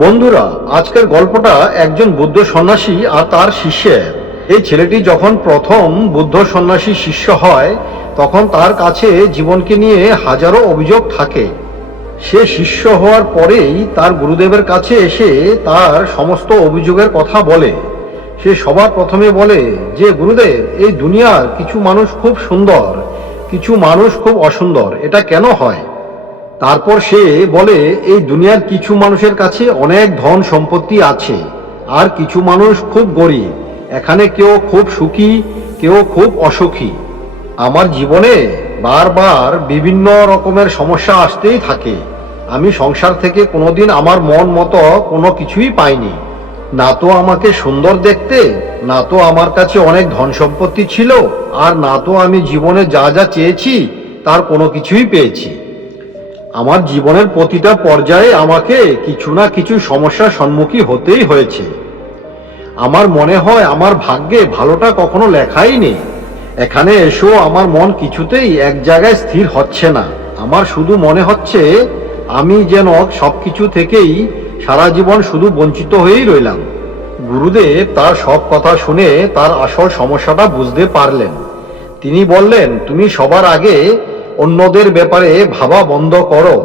বন্ধুরা, আজকের গল্পটা একজন বুদ্ধ সন্ন্যাসী আর তার শিষ্যের। এই ছেলেটি যখন প্রথম বুদ্ধ সন্ন্যাসী শিষ্য হয় তখন তার কাছে জীবনকে নিয়ে হাজারো অভিযোগ থাকে। সে শিষ্য হওয়ার পরেই তার গুরুদেবের কাছে এসে তার সমস্ত অভিযোগের কথা বলে। সে সবার প্রথমে বলে যে, গুরুদেব, এই দুনিয়ার কিছু মানুষ খুব সুন্দর, কিছু মানুষ খুব অসুন্দর, এটা কেন হয়? তারপর সে বলে, এই দুনিয়ার কিছু মানুষের কাছে অনেক ধন সম্পত্তি আছে, আর কিছু মানুষ খুব গরিব। এখানে কেউ খুব সুখী, কেউ খুব অসুখী। আমার জীবনে বারবার বিভিন্ন রকমের সমস্যা আসতেই থাকে। আমি সংসার থেকে কোনোদিন আমার মন মতো কোনো কিছুই পাইনি। না তো আমাকে সুন্দর দেখতে, না তো আমার কাছে অনেক ধন সম্পত্তি ছিল, আর না তো আমি জীবনে যা যা চেয়েছি তার কোনো কিছুই পেয়েছি। আমার জীবনের প্রতিটা পর্যায়ে আমাকে কিছু না কিছু সমস্যার সম্মুখীন হতেই হয়েছে। আমার মনে হয় আমার ভাগ্যে ভালোটা কখনো লেখাই নেই। এখানে এসেও আমার মন কিছুতেই এক জায়গায় স্থির হচ্ছে না। আমার শুধু মনে হচ্ছে আমি যেন সবকিছু থেকেই সারা জীবন শুধু বঞ্চিত হয়েই রইলাম। গুরুদেব তার সব কথা শুনে তার আসল সমস্যাটা বুঝতে পারলেন। তিনি বললেন, তুমি সবার আগে অন্যদের ব্যাপারে ভাবা বন্ধ করো।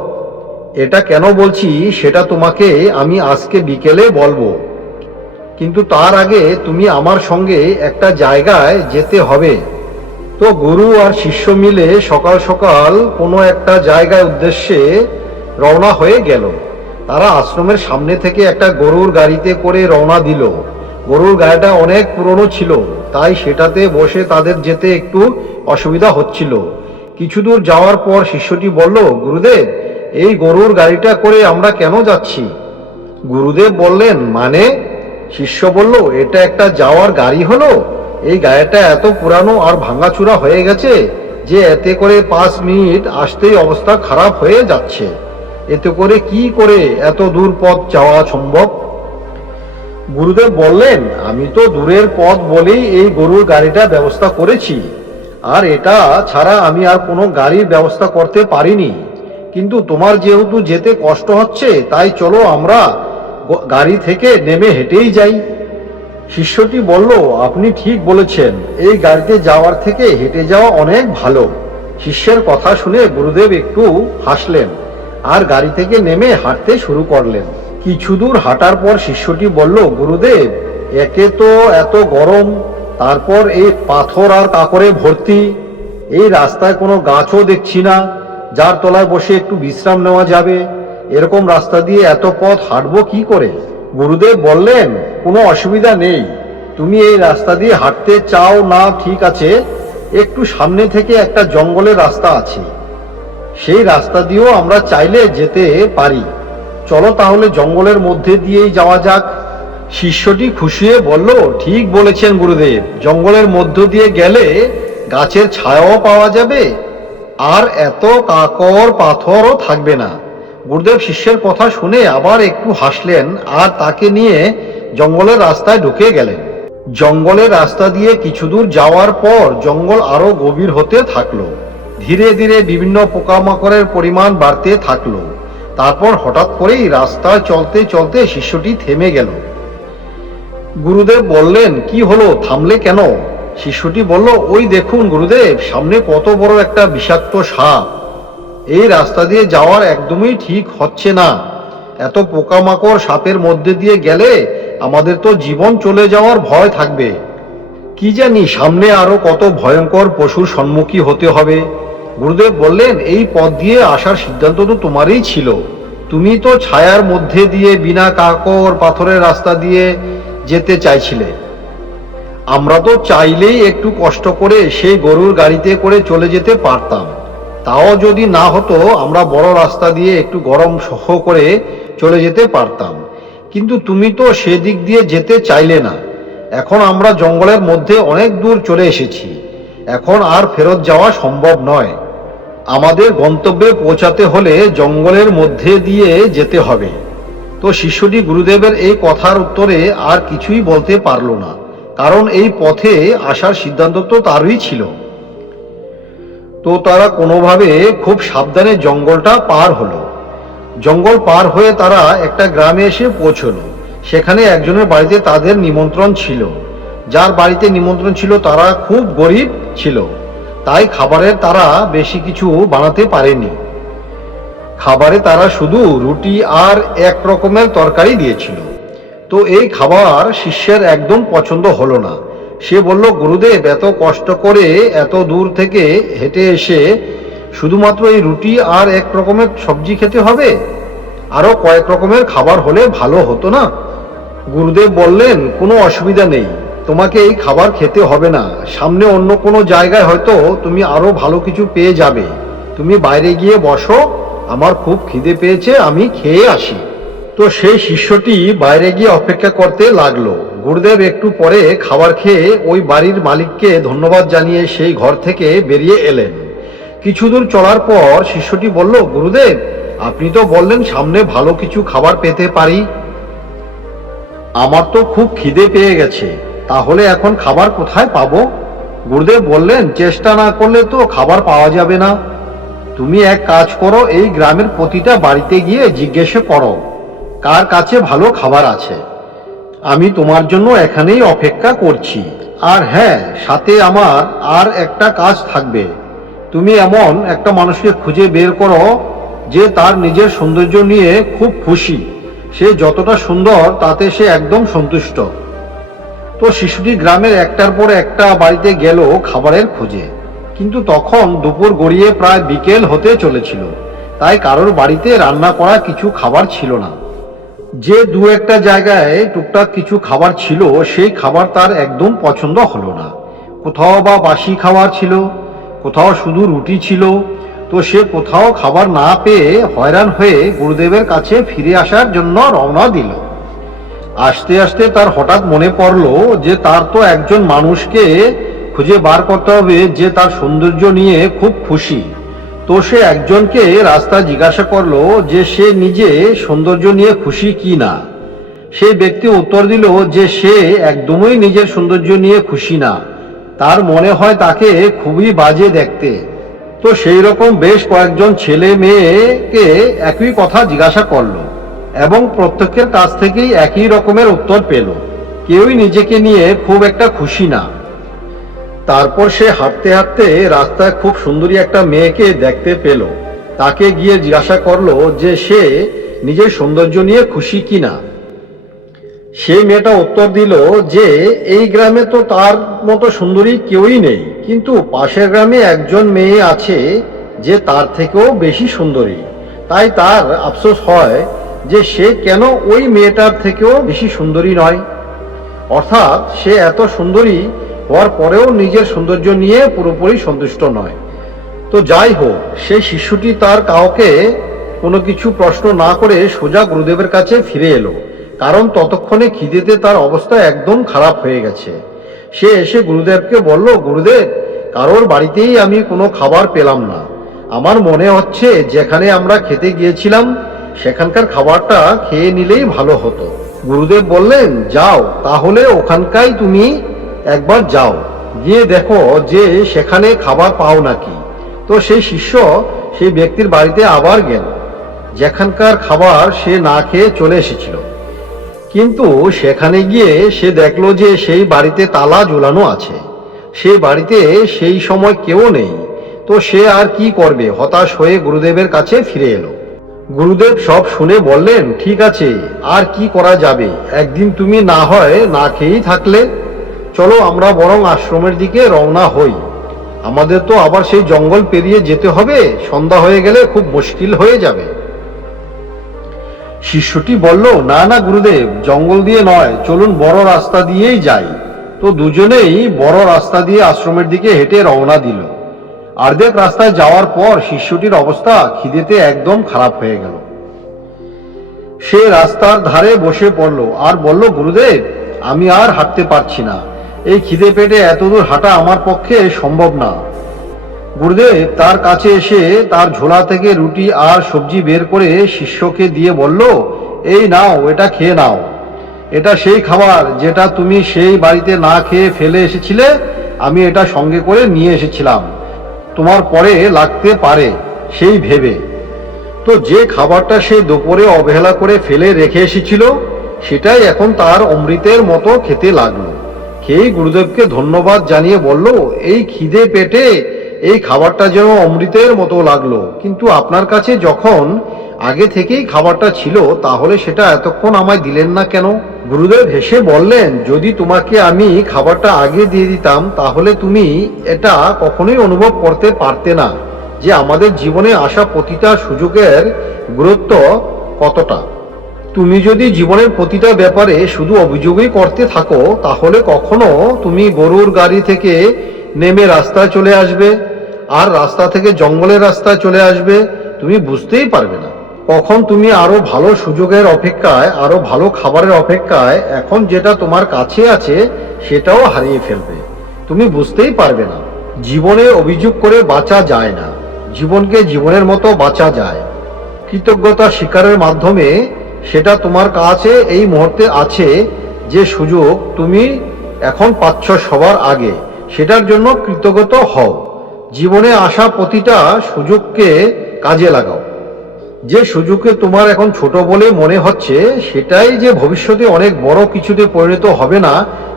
এটা কেন বলছি সেটা তোমাকে আমি আজকে বিকেলে বলবো, কিন্তু তার আগে তুমি আমার সঙ্গে একটা জায়গায় যেতে হবে। তো গুরু আর শিষ্য মিলে সকাল সকাল কোনো একটা জায়গায় উদ্দেশ্যে রওনা হয়ে গেল। তারা আশ্রমের সামনে থেকে একটা গরুর গাড়িতে করে রওনা দিল। গরুর গাড়িটা অনেক পুরনো ছিল, তাই সেটাতে বসে তাদের যেতে একটু অসুবিধা হচ্ছিল। কিছু দূর যাওয়ার পর শিষ্যটি বলল, গুরুদেব, এই গরুর গাড়িটা করে আমরা কেন যাচ্ছি? গুরুদেব বললেন, মানে? শিষ্য বলল, এটা একটা যাওয়ার গাড়ি হলো? এই গাড়িটা এত পুরানো আর ভাঙাচুরা হয়ে গেছে যে এতে করে 5 মিনিট আসতেই অবস্থা খারাপ হয়ে যাচ্ছে। এতে করে কি করে এত দূর পথ যাওয়া সম্ভব? গুরুদেব বললেন, আমি তো দূরের পথ বলেই এই গরুর গাড়িটা ব্যবস্থা করেছি, আর এটা ছাড়া আমি আর কোনো গাড়ির ব্যবস্থা করতে পারিনি। কিন্তু তোমার যেহেতু যেতে কষ্ট হচ্ছে, তাই চলো আমরা গাড়ি থেকে নেমে হেঁটেই যাই। শিষ্যটি বলল, আপনি ঠিক বলেছেন, এই গাড়িতে যাওয়ার থেকে হেঁটে যাওয়া অনেক ভালো। শিষ্যের কথা শুনে গুরুদেব একটু হাসলেন আর গাড়ি থেকে নেমে হাঁটতে শুরু করলেন। কিছু দূর হাঁটার পর শিষ্যটি বলল, গুরুদেব, একে তো এত গরম, তারপর এই পাথর আর কাকরে ভর্তি, এই রাস্তায় কোনো গাছও দেখছি না যার তলায় বসে একটু বিশ্রাম নেওয়া যাবে। এরকম রাস্তা দিয়ে এত পথ হাঁটবো কি করে? গুরুদেব বললেন, কোনো অসুবিধা নেই। তুমি এই রাস্তা দিয়ে হাঁটতে চাও না, ঠিক আছে। একটু সামনে থেকে একটা জঙ্গলের রাস্তা আছে, সেই রাস্তা দিয়েও আমরা চাইলে যেতে পারি। চলো তাহলে জঙ্গলের মধ্যে দিয়েই যাওয়া যাক। শিষ্যটি খুশি হয়ে বলল, ঠিক বলেছেন গুরুদেব, জঙ্গলের মধ্য দিয়ে গেলে গাছের ছায়াও পাওয়া যাবে, আর এত কাকর পাথরও থাকবে না। গুরুদেব শিষ্যের কথা শুনে আবার একটু হাসলেন আর তাকে নিয়ে জঙ্গলের রাস্তায় ঢুকে গেলেন। জঙ্গলের রাস্তা দিয়ে কিছু দূর যাওয়ার পর জঙ্গল আরো গভীর হতে থাকলো। ধীরে ধীরে বিভিন্ন পোকামাকড়ের পরিমাণ বাড়তে থাকলো। তারপর হঠাৎ করেই রাস্তায় চলতে চলতে শিষ্যটি থেমে গেল। গুরুদেব বললেন, কি হলো, থামলে কেন? শিষ্যটি বলল, ওই দেখুন গুরুদেব, সামনে কত বড় একটা বিষাক্ত সাপ। এই রাস্তা দিয়ে যাওয়ার একদমই ঠিক হচ্ছে না। এত পোকামাকড় সাপের মধ্যে দিয়ে গেলে আমাদের তো জীবন চলে যাওয়ার ভয় থাকবে। কি জানি সামনে আরো কত ভয়ঙ্কর পশুর সম্মুখীন হতে হবে। গুরুদেব বললেন, এই পথ দিয়ে আসার সিদ্ধান্ত তো তোমারই ছিল। তুমি তো ছায়ার মধ্যে দিয়ে বিনা কাকর পাথরের রাস্তা দিয়ে যেতে চাইছিলে। আমরা তো চাইলেই একটু কষ্ট করে সেই গরুর গাড়িতে করে চলে যেতে পারতাম। তাও যদি না হতো, আমরা বড় রাস্তা দিয়ে একটু গরম সহ করে চলে যেতে পারতাম। কিন্তু তুমি তো সেদিক দিয়ে যেতে চাইলে না। এখন আমরা জঙ্গলের মধ্যে অনেক দূর চলে এসেছি, এখন আর ফেরত যাওয়া সম্ভব নয়। আমাদের গন্তব্যে পৌঁছাতে হলে জঙ্গলের মধ্যে দিয়ে যেতে হবে। তো শিষ্যটি গুরুদেবের এই কথার উত্তরে আর কিছুই বলতে পারল না, কারণ এই পথে আসার সিদ্ধান্ত তো তারই ছিল। তো তারা কোনোভাবে খুব সাবধানে জঙ্গলটা পার হলো। জঙ্গল পার হয়ে তারা একটা গ্রামে এসে পৌঁছলো। সেখানে একজনের বাড়িতে তাদের নিমন্ত্রণ ছিল। যার বাড়িতে নিমন্ত্রণ ছিল তারা খুব গরিব ছিল, তাই খাবারের তারা বেশি কিছু বানাতে পারেনি। খাবারে তারা শুধু রুটি আর এক রকমের তরকারি দিয়েছিল। তো এই খাবার শিষ্যের একদম পছন্দ হলো না। সে বলল, গুরুদেব, এত কষ্ট করে এত দূর থেকে হেঁটে এসে শুধুমাত্র এই রুটি আর এক রকমের সবজি খেতে হবে? আরো কয়েক রকমের খাবার হলে ভালো হতো না? গুরুদেব বললেন, কোনো অসুবিধা নেই, তোমাকে এই খাবার খেতে হবে না। সামনে অন্য কোনো জায়গায় হয়তো তুমি আরো ভালো কিছু পেয়ে যাবে। তুমি বাইরে গিয়ে বসো, আমার খুব খিদে পেয়েছে, আমি খেয়ে আসি। তো সেই শিষ্যটি বাইরে গিয়ে অপেক্ষা করতে লাগলো। গুরুদেব একটু পরে খাবার খেয়ে ওই বাড়ির মালিককে ধন্যবাদ জানিয়ে সেই ঘর থেকে বেরিয়ে এলেন। কিছু দূর চলার পর শিষ্যটি বলল, গুরুদেব, আপনি তো বললেন সামনে ভালো কিছু খাবার পেতে পারি। আমার তো খুব খিদে পেয়ে গেছে, তাহলে এখন খাবার কোথায় পাবো? গুরুদেব বললেন, চেষ্টা না করলে তো খাবার পাওয়া যাবে না। তুমি এক কাজ করো, এই গ্রামের প্রতিটা বাড়িতে গিয়ে জিজ্ঞেস করো কার কাছে ভালো খাবার আছে। আমি তোমার জন্য এখানেই অপেক্ষা করছি। আর হ্যাঁ, সাথে আমার আর একটা কাজ থাকবে। তুমি এমন একটা মানুষকে খুঁজে বের করো যে তার নিজের সৌন্দর্য নিয়ে খুব খুশি। সে যতটা সুন্দর তাতে সে একদম সন্তুষ্ট। তো শিশুটি গ্রামের একটার পর একটা বাড়িতে গেল খাবারের খোঁজে, কিন্তু তখন দুপুর গড়িয়ে প্রায় বিকেল হতে চলেছিল, তাই কারোর বাড়িতে রান্না করা কিছু খাবার ছিল না। যে দু একটা জায়গায় টুকটাক কিছু খাবার ছিল, সেই খাবার তার একদম পছন্দ হলো না। কোথাও বা বাসি খাবার ছিল, কোথাও শুধু রুটি ছিল। তো সে কোথাও খাবার না পেয়ে হয়রান হয়ে গুরুদেবের কাছে ফিরে আসার জন্য রওনা দিল। আস্তে আস্তে তার হঠাৎ মনে পড়লো যে তার তো একজন মানুষকে খুঁজে বার করতে হবে যে তার সৌন্দর্য নিয়ে খুব খুশি। তো সে একজনকে রাস্তা জিজ্ঞাসা করলো যে সে নিজে সৌন্দর্য নিয়ে খুশি কি না। সেই ব্যক্তি উত্তর দিল যে সে একদমই নিজের সৌন্দর্য নিয়ে খুশি না, তার মনে হয় তাকে খুবই বাজে দেখতে। তো সেই রকম বেশ কয়েকজন ছেলে মেয়েকে একই কথা জিজ্ঞাসা করলো এবং প্রত্যেকের কাছ থেকেই একই রকমের উত্তর পেল, কেউই নিজেকে নিয়ে খুব একটা খুশি না। তারপর সে হাঁটতে হাঁটতে রাস্তায় খুব সুন্দরী একটা মেয়েকে দেখতে পেল। তাকে গিয়ে জিজ্ঞাসা করলো যে সে নিজের সৌন্দর্য নিয়ে খুশি কিনা। সেই মেয়েটা উত্তর দিল যে এই গ্রামে তো তার মতো সুন্দরী কেউই নেই, কিন্তু পাশের গ্রামে একজন মেয়ে আছে যে তার থেকেও বেশি সুন্দরী। তাই তার আফসোস হয় যে সে কেন ওই মেয়েটার থেকেও বেশি সুন্দরী নয়। অর্থাৎ সে এত সুন্দরী হওয়ার পরেও নিজের সৌন্দর্য নিয়ে পুরোপুরি সন্তুষ্ট নয়। তো যাই হোক, সেই শিশুটি তার কাউকে কোনো কিছু প্রশ্ন না করে সোজা গুরুদেবের কাছে ফিরে এলো, কারণ ততক্ষণে খিদেতে তার অবস্থা একদম খারাপ হয়ে গেছে। সে এসে গুরুদেবকে বলল, গুরুদেব, কারোর বাড়িতেই আমি কোনো খাবার পেলাম না। আমার মনে হচ্ছে যেখানে আমরা খেতে গিয়েছিলাম সেখানকার খাবারটা খেয়ে নিলেই ভালো হতো। গুরুদেব বললেন, যাও তাহলে ওখানকাই তুমি একবার যাও, গিয়ে দেখো যে সেখানে খাবার পাও নাকি। তো সেই শিষ্য সেই ব্যক্তির বাড়িতে আবার গেল, যেখানকার খাবার সে না খেয়ে চলে এসেছিল। কিন্তু সেখানে গিয়ে সে দেখলো যে সেই বাড়িতে তালা ঝুলানো আছে। সেই বাড়িতে সেই সময় কেউ নেই। তো সে আর কি করবে, হতাশ হয়ে গুরুদেবের কাছে ফিরে এলো। গুরুদেব সব শুনে বললেন, ঠিক আছে, আর কি করা যাবে, একদিন তুমি না হয় না খেয়েই থাকলে। চলো আমরা বরং আশ্রমের দিকে রওনা হই। আমাদের তো আবার সেই জঙ্গল পেরিয়ে যেতে হবে, সন্ধ্যা হয়ে গেলে খুব মুশকিল হয়ে যাবে। শিষ্যটি বলল, না না গুরুদেব, জঙ্গল দিয়ে নয়, চলুন বড় রাস্তা দিয়েই যাই। তো দুজনেই বড় রাস্তা দিয়ে আশ্রমের দিকে হেঁটে রওনা দিল। অর্ধেক রাস্তায় যাওয়ার পর শিষ্যটির অবস্থা খিদেতে একদম খারাপ হয়ে গেল। সে রাস্তার ধারে বসে পড়ল আর বলল, গুরুদেব, আমি আর হাঁটতে পারছি না। এই খিদে পেটে এতদূর হাঁটা আমার পক্ষে সম্ভব না। গুরুদেব তার কাছে এসে তার ঝোলা থেকে রুটি আর সবজি বের করে শিষ্যকে দিয়ে বলল, এই নাও, এটা খেয়ে নাও। এটা সেই খাবার যেটা তুমি সেই বাড়িতে না খেয়ে ফেলে এসেছিলে। আমি এটা সঙ্গে করে নিয়ে এসেছিলাম, তোমার পরে লাগতে পারে সেই ভেবে। তো যে খাবারটা সে দুপুরে অবহেলা করে ফেলে রেখে এসেছিল সেটাই এখন তার অমৃতের মতো খেতে লাগলো। খেয়েই গুরুদেবকে ধন্যবাদ জানিয়ে বলল, এই খিদে পেটে এই খাবারটা যেন অমৃতের মতো লাগলো, কিন্তু আপনার কাছে যখন আগে থেকেই খাবারটা ছিল তাহলে সেটা এতক্ষণ আমায় দিলেন না কেন? গুরুদেব হেসে বললেন, যদি তোমাকে আমি খাবারটা আগে দিয়ে দিতাম তাহলে তুমি এটা কখনোই অনুভব করতে পারতে না যে আমাদের জীবনে আসা প্রতিটা সুযোগের গুরুত্ব কতটা। তুমি যদি জীবনের প্রতিটা ব্যাপারে শুধু অভিযোগই করতে থাকো তাহলে কখনো তুমি গরুর গাড়ি থেকে নেমে রাস্তায় চলে আসবে, আর রাস্তা থেকে জঙ্গলের রাস্তায় চলে আসবে, তুমি বুঝতেই পারবে না। কখন তুমি আরো ভালো সুযোগের অপেক্ষায়, আরো ভালো খাবারের অপেক্ষায় এখন যেটা তোমার কাছে আছে সেটাও হারিয়ে ফেলবে, তুমি বুঝতেই পারবে না। জীবনে অভিযোগ করে বাঁচা যায় না, জীবনকে জীবনের মতো বাঁচা যায়। কৃতজ্ঞতা স্বীকারের মাধ্যমে সেটা তোমার কাছে এই মুহূর্তে আছে যে সুযোগ তুমি এখন পাচ্ছ সবার আগে, সেটার জন্য কৃতজ্ঞ হও। জীবনে আসা প্রতিটা সুযোগকে কাজে লাগাও। যে সুযোগকে তোমার এখন ছোট বলে মনে হচ্ছে সেটাই যে ভবিষ্যতে অনেক বড় কিছুতে পরিণত হবে না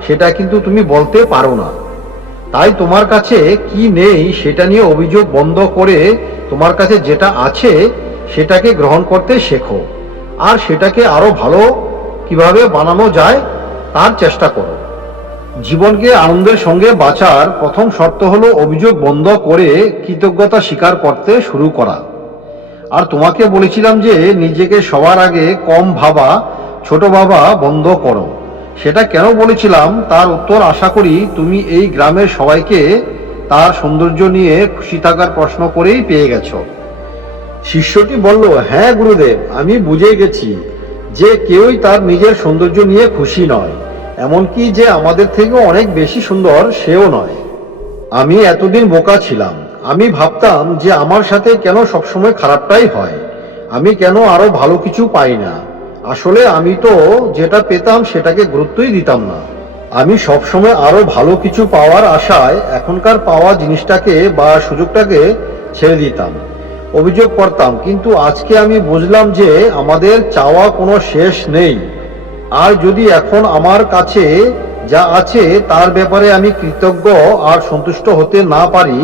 সেটা কিন্তু তুমি বলতে পারো না। তাই তোমার কাছে কি নেই সেটা নিয়ে অভিযোগ বন্ধ করে তোমার কাছে যেটা আছে সেটাকে গ্রহণ করতে শেখো, আর সেটাকে আরো ভালো কিভাবে বানানো যায় তার চেষ্টা করো। জীবনকে আনন্দের সঙ্গে বাঁচার প্রথম শর্ত হলো অভিযোগ বন্ধ করে কৃতজ্ঞতা স্বীকার করতে শুরু করা। আর তোমাকে বলেছিলাম যে নিজেকে সবার আগে কম ভাবা, ছোট ভাবা বন্ধ করো। সেটা কেন বলেছিলাম তার উত্তর আশা করি তুমি এই গ্রামের সবাইকে তার সৌন্দর্য নিয়ে খুশি থাকার প্রশ্ন করেই পেয়ে গেছো। শিষ্যটি বলল, হ্যাঁ গুরুদেব, আমি বুঝে গেছি যে কেউই তার নিজের সৌন্দর্য নিয়ে খুশি নয়, এমনকি যে আমাদের থেকেও অনেক বেশি সুন্দর সেও নয়। আমি এতদিন বোকা ছিলাম, আমি ভাবতাম যে আমার সাথে কেন সবসময় খারাপটাই হয়, আমি কেন আরো ভালো কিছু পাই না। আসলে আমি তো যেটা পেতাম সেটাকে গুরুত্বই দিতাম না। আমি সবসময় আরো ভালো কিছু পাওয়ার আশায় এখনকার পাওয়া জিনিসটাকে বা সুযোগটাকে ছেড়ে দিতাম, অভিযোগ করতাম। কিন্তু আজকে আমি বুঝলাম যে আমাদের চাওয়া কোনো শেষ নেই, আর যদি এখন আমার কাছে যা আছে তার ব্যাপারে আমি কৃতজ্ঞ আর সন্তুষ্ট হতে না পারি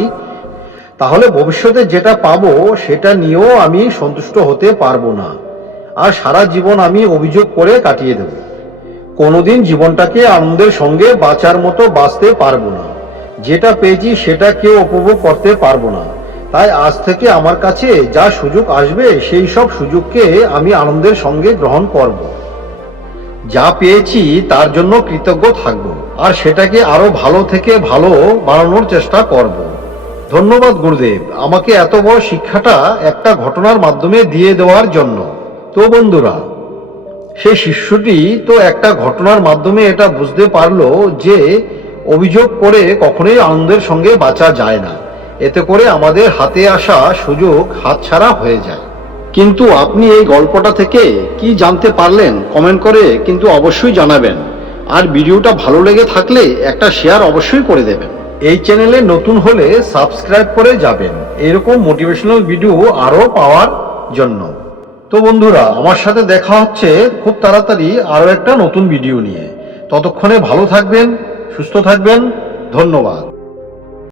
তাহলে ভবিষ্যতে যেটা পাবো সেটা নিয়েও আমি সন্তুষ্ট হতে পারবো না, আর সারা জীবন আমি অভিযোগ করে কাটিয়ে দেব। কোনোদিন জীবনটাকে আনন্দের সঙ্গে বাঁচার মতো বাঁচতে পারবো না, যেটা পেয়েছি সেটা কেউ উপভোগ করতে পারবো না। তাই আজ থেকে আমার কাছে যা সুযোগ আসবে সেই সব সুযোগকে আমি আনন্দের সঙ্গে গ্রহণ করব। যা পেয়েছি তার জন্য কৃতজ্ঞ থাকব, আর সেটাকে আরো ভালো থেকে ভালো বানানোর চেষ্টা করব। ধন্যবাদ গুরুদেব, আমাকে এত বড় শিক্ষাটা একটা ঘটনার মাধ্যমে দিয়ে দেওয়ার জন্য। তো বন্ধুরা, সেই শিষ্যটি তো একটা ঘটনার মাধ্যমে এটা বুঝতে পারলো যে অভিযোগ করে কখনোই আনন্দের সঙ্গে বাঁচা যায় না, এতে করে আমাদের হাতে আসা সুযোগ হাতছাড়া হয়ে যায়। কিন্তু আপনি এই গল্পটা থেকে কি জানতে পারলেন কমেন্ট করে কিন্তু অবশ্যই জানাবেন, আর ভিডিওটা ভালো লেগে থাকলে একটা শেয়ার অবশ্যই করে দেবেন। এই চ্যানেলে নতুন হলে সাবস্ক্রাইব করে যাবেন এরকম মোটিভেশনাল ভিডিও আরো পাওয়ার জন্য। তো বন্ধুরা, আমার সাথে দেখা হচ্ছে খুব তাড়াতাড়ি আরো একটা নতুন ভিডিও নিয়ে। ততক্ষণে ভালো থাকবেন, সুস্থ থাকবেন। ধন্যবাদ।